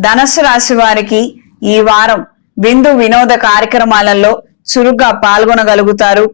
ధనస్సు రాశి వారికి ఈ వారం విందు వినోద కార్యక్రమాలలో చురుగ్గా పాల్గొనగలుగుతారు.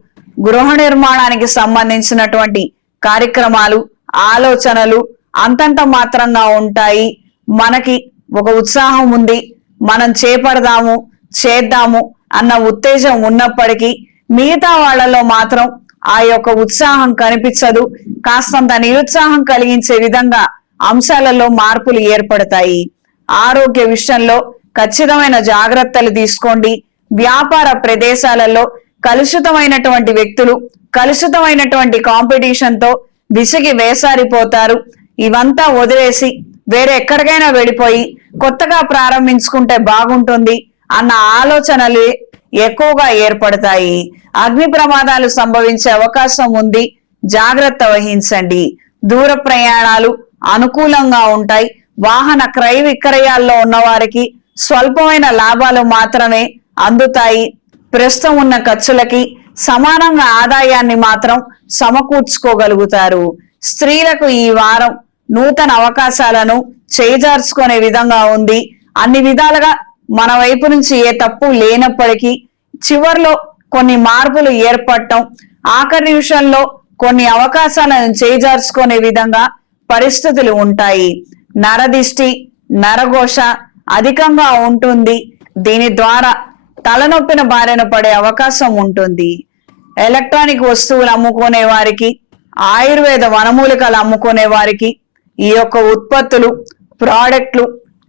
గృహ నిర్మాణానికి సంబంధించినటువంటి కార్యక్రమాలు ఆలోచనలు అంతంత మాత్రంగా ఉంటాయి. మనకి ఒక ఉత్సాహం ఉంది. మనం చేపడదాము చేద్దాము అన్న ఉత్తేజం ఉన్నప్పటికీ మిగతా వాళ్ళలో మాత్రం ఆ యొక్క ఉత్సాహం కనిపించదు. కాస్తంత నిరుత్సాహం కలిగించే విధంగా అంశాలలో మార్పులు ఏర్పడతాయి. ఆరోగ్య విషయంలో ఖచ్చితమైన జాగ్రత్తలు తీసుకోండి. వ్యాపార ప్రదేశాలలో కలుషితమైనటువంటి వ్యక్తులు కలుషితమైనటువంటి కాంపిటీషన్తో విసిగి వేసారిపోతారు. ఇవంతా వదిలేసి వేరే ఎక్కడికైనా వెళ్ళిపోయి కొత్తగా ప్రారంభించుకుంటే బాగుంటుంది అన్న ఆలోచనలు ఎక్కువగా ఏర్పడతాయి. అగ్ని ప్రమాదాలు సంభవించే అవకాశం ఉంది. జాగ్రత్త వహించండి. దూర ప్రయాణాలు అనుకూలంగా ఉంటాయి. వాహన క్రయ విక్రయాల్లో ఉన్న వారికి స్వల్పమైన లాభాలు మాత్రమే అందుతాయి. ప్రస్తుతం ఉన్న ఖర్చులకి సమానంగా ఆదాయాన్ని మాత్రం సమకూర్చుకోగలుగుతారు. స్త్రీలకు ఈ వారం నూతన అవకాశాలను చేజార్చుకునే విధంగా ఉంది. అన్ని విధాలుగా మన వైపు నుంచి ఏ తప్పు లేనప్పటికీ చివర్లో కొన్ని మార్పులు ఏర్పడటం ఆఖరి నిమిషంలో కొన్ని అవకాశాలను చేజార్చుకునే విధంగా పరిస్థితులు ఉంటాయి. నరదిష్టి నరఘోష అధికంగా ఉంటుంది. దీని ద్వారా తలనొప్పిన బారిన పడే అవకాశం ఉంటుంది. ఎలక్ట్రానిక్ వస్తువులు అమ్ముకునే వారికి ఆయుర్వేద వనమూలికలు అమ్ముకునే వారికి ఈ యొక్క ఉత్పత్తులు ప్రోడక్ట్లు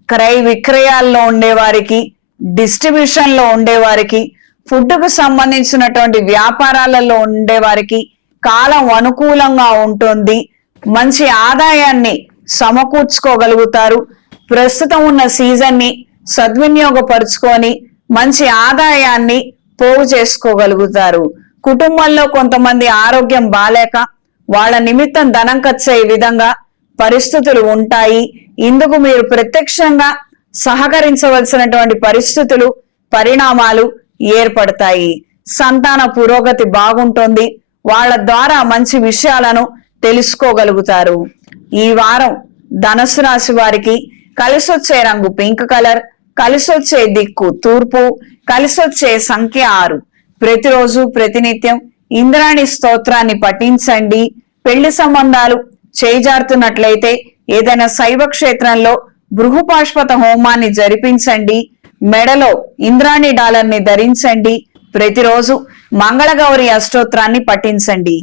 క్రయ విక్రయాల్లో ఉండేవారికి డిస్ట్రిబ్యూషన్లో ఉండేవారికి ఫుడ్కు సంబంధించినటువంటి వ్యాపారాలలో ఉండేవారికి కాలం అనుకూలంగా ఉంటుంది. మంచి ఆదాయాన్ని సమకూర్చుకోగలుగుతారు. ప్రస్తుతం ఉన్న సీజన్ని సద్వినియోగపరుచుకొని మంచి ఆదాయాన్ని పోగు చేసుకోగలుగుతారు. కుటుంబంలో కొంతమంది ఆరోగ్యం బాలేక వాళ్ళ నిమిత్తం ధనం ఖర్చే విధంగా పరిస్థితులు ఉంటాయి. ఇందుకు మీరు ప్రత్యక్షంగా సహకరించవలసినటువంటి పరిస్థితులు పరిణామాలు ఏర్పడతాయి. సంతాన పురోగతి బాగుంటుంది. వాళ్ళ ద్వారా మంచి విషయాలను తెలుసుకోగలుగుతారు. ఈ వారం ధనుసు రాశి వారికి కలిసొచ్చే రంగు పింక్ కలర్ కలిసొచ్చే దిక్కు తూర్పు కలిసొచ్చే సంఖ్య ఆరు. ప్రతిరోజు ప్రతినిత్యం ఇంద్రాణి స్తోత్రాన్ని పఠించండి. పెళ్ళి సంబంధాలు చేజారుతున్నట్లయితే ఏదైనా శైవ క్షేత్రంలో బృహుపాష్పత హోమాన్ని జరిపించండి. మెడలో ఇంద్రాణి డాలర్ని ధరించండి. ప్రతిరోజు మంగళగౌరి అష్టోత్రాన్ని పఠించండి.